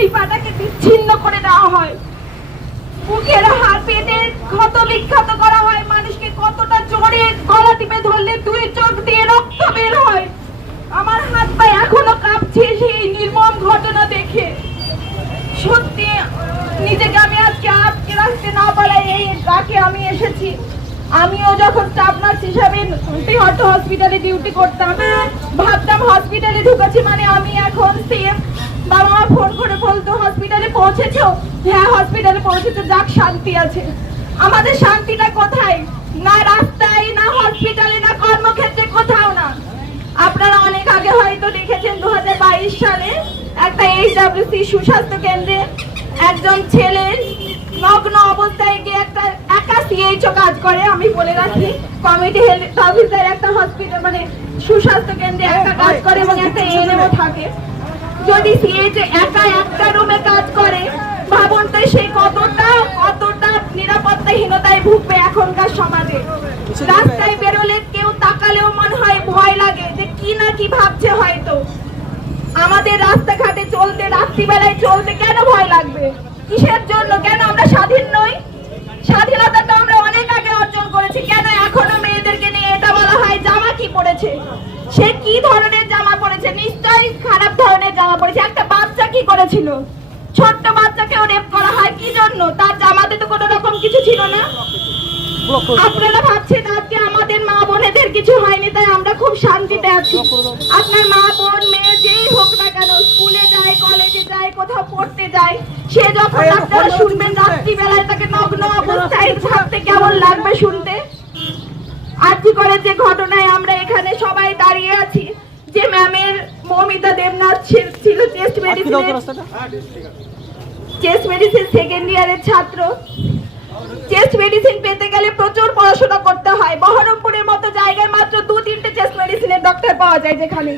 দুই পাটাকে বিচ্ছিন্ন করে দেওয়া হয়, বুকের হাড় পেটে ক্ষত বিক্ষত করা হয়, মানুষকে কতটা জোরে গলা টিপে ধরলে দুই চোখ দিয়ে রক্ত বের হয়। আমার হাত পা এখনো কাঁপছে সেই নির্মম ঘটনা দেখে। সত্যি নিজেকে আমি আজকে আটকে রাখতে না পারায় এই ডাকে আমি এসেছি। আমিও যখন স্টাফ নার্স হিসাবে হসপিটালে ডিউটি করতাম, ভাবতাম হসপিটালে ঢুকেছি মানে আমি এখন সেফ। বাবা মা ফোন করে বলতো হসপিটালে পৌঁছেছো? হ্যাঁ হসপিটালে পৌঁছেছো, যাক শান্তি আছে। আমাদের শান্তিটা কোথায়? না রাস্তায়, না হসপিটালে, না কর্মক্ষেত্রে, কোথাও না। আপনারা অনেক আগে হয়তো দেখেছেন 2022 সালে একটা HWC সুস্বাস্থ্য কেন্দ্রে একজন ছেলে নগ্ন অবস্থায় গিয়ে একটা একা CHO কাজ করে। আমি বলে রাখি, কমিটি হেলথ অফিসার একটা হসপিটাল মানে সুস্বাস্থ্য কেন্দ্রে একা কাজ করে এবং একটা ANM থাকে। যদি CHO একা একটা রুমে কাজ করে, ভাবুন তো সে কতটা নিরাপত্তাহীনতায় ভুগবে এখনকার সমাজে। রাস্তায় বেরোলে কেউ তাকালেও মনে হয় ভয় লাগে যে কি না কি ভাবছে হয়তো। আমাদের রাস্তাঘাটে চলতে, রাত্রিবেলায় চলতে কেন ভয় লাগবে? কিসের জন্য? কেন আমরা স্বাধীন নই? স্বাধীনতাটা আমরা অনেক আগে অর্জন করেছি, কেন এখনো মেয়েদেরকে নিয়ে এটা বলা হয় জামা কি পড়েছে? সে কি ধরনের জামা পড়েছে? নিশ্চয়ই খারাপ ধরনের জামা পড়েছে। একটা বাচ্চা কি করেছিল? ছোট্ট বাচ্চাকেও রেপ করা হয় কি জন্য? তার জামাতে তো কোনো রকম কিছু ছিল না। আপনারা ভাবছেন আজকে আমাদের মা বোনেদের কিছু হয়নি তাই আমরা খুব শান্তিতে আছি। আপনার মা বোন মেয়ে যেই হোক না কেন, স্কুলে যায়, কলেজে যায়, কোথাও পড়তে যায়, সে যখন আপনারা শুনবেন রাত্রিবেলায় তাকে নগ্ন অবস্থায় থাকতে কেমন লাগবে শুনতে। আজকে করে যে ঘটনায় আমরা এখানে সবাই দাঁড়িয়ে আছি, যে ম্যামের মৌমিতা দেবনাথ ছিল চেস্ট মেডিসিন সেকেন্ড ইয়ারের ছাত্র। চেস্ট মেডিসিন পেতে গেলে প্রচুর পড়াশোনা করতে হয়। বহরমপুরের মতো জায়গায় মাত্র 2-3টে চেস্ট মেডিসিনের ডক্টর পাওয়া যায় যেখানে।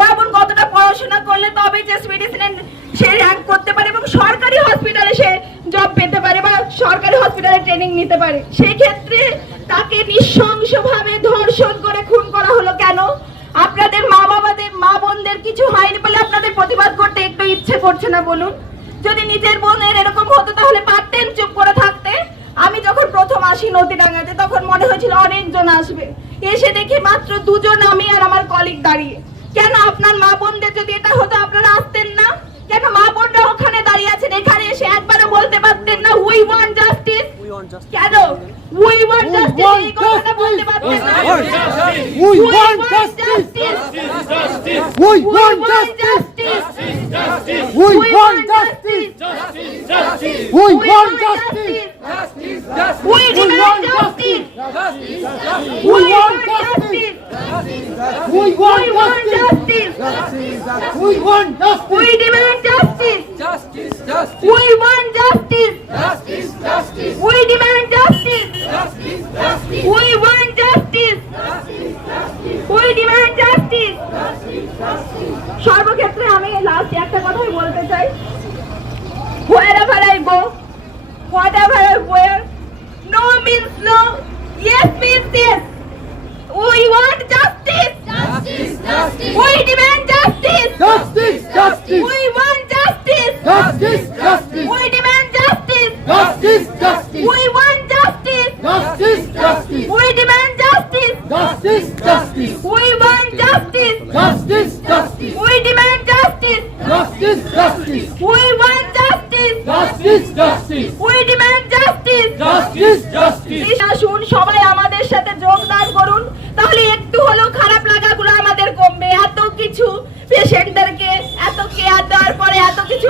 বাবুন কতটা পড়াশোনা করলে তবে চেস্ট মেডিসিনের সে র্যাঙ্ক করতে পারে এবং সরকারি হসপিটালে সে জব পেতে পারে বা সরকারি হসপিটালে ট্রেনিং নিতে পারে। সেই ক্ষেত্রে তাকে নৃশংসভাবে ধর্ষণ করে খুন করা হলো কেন? আপনাদের মা বোনদের কিছু হয়নি বলে আপনাদের প্রতিবাদ করতে একটু ইচ্ছে করছে না বলুন? যদি নিজের বোনের এরকম হতো তাহলে পারতেন চুপ করে থাকতে। আমি যখন প্রথম আসি নদীডাঙ্গাতে তখন মনে হয়েছিল অনেকজন আসবে, এসে দেখি মাত্র 2 জন, আমি আর আমার কলিগ দাঁড়িয়ে। কেন আপনার মা বোনদের যদি এটা হতো আপনারা আসতেন না? কেন মা বোনরা ওখানে দাঁড়িয়ে আছেন, এখানে এসে একবারও বলতে পারতেন না উই ওয়ান্ট জাস্টিস? কেন উই ওয়ান্ট জাস্টিস এই কথাটা বলতে পারতেন না? We want justice, we want justice, we want justice, we want justice, we demand justice, we want justice, we want justice, we want justice, we demand justice, justice, justice, we want justice, justice, justice, we demand justice, justice, justice, we want justice, justice, justice, we demand justice, justice, justice। সর্বক্ষেত্রে আমি last একটা কথাই বলতে চাই, wherever I go, whatever I wear, no means no, yes means yes. We want justice, justice, justice. We demand justice, justice, justice. We want justice, justice, justice. We demand justice, justice, justice. We want justice, justice, justice. We demand justice, justice, justice. We want justice, justice, justice. We demand justice, justice, justice. We want justice, justice, justice. We demand justice, justice, justice. আসুন সবাই আমাদের সাথে যোগদান করুন, তাহলে একটু হলেও খারাপ লাগাগুলো আমাদের কমবে। এত কিছু পেশেন্টদেরকে এত কেয়ার দেওয়ার পরে, এত কিছু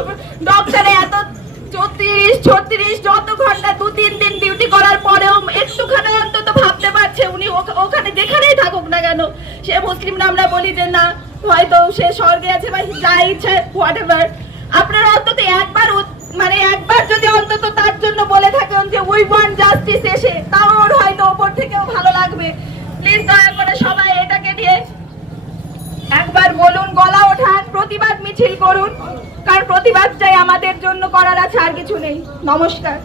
ডক্টরে এত 34-36 যত ঘন্টা 2-3 দিন ডিউটি করার পরেও একটুখানি অন্তত ভাবতে পারছে উনি ওখানে যেখানেই থাকুক না কেন, সে মুসলিম না আমরা বলি যে না হয়তো সে স্বর্গে আছে বা যা ইচ্ছা হোয়াটএভার, আপনারা অন্তত একবার যদি অন্তত তার জন্য বলে থাকেন যে উই ওয়ান্ট জাস্টিস এসে, তাও ওর হয়তো ওপর থেকেও ভালো লাগবে। প্লিজ দয়া করে সবাই এটাকে নিয়ে একবার বলুন, গলা ওঠান, প্রতিবাদ মিছিল করুন, কারণ প্রতিবাদটাই আমাদের জন্য করার আছে, আর কিছু নেই। নমস্কার।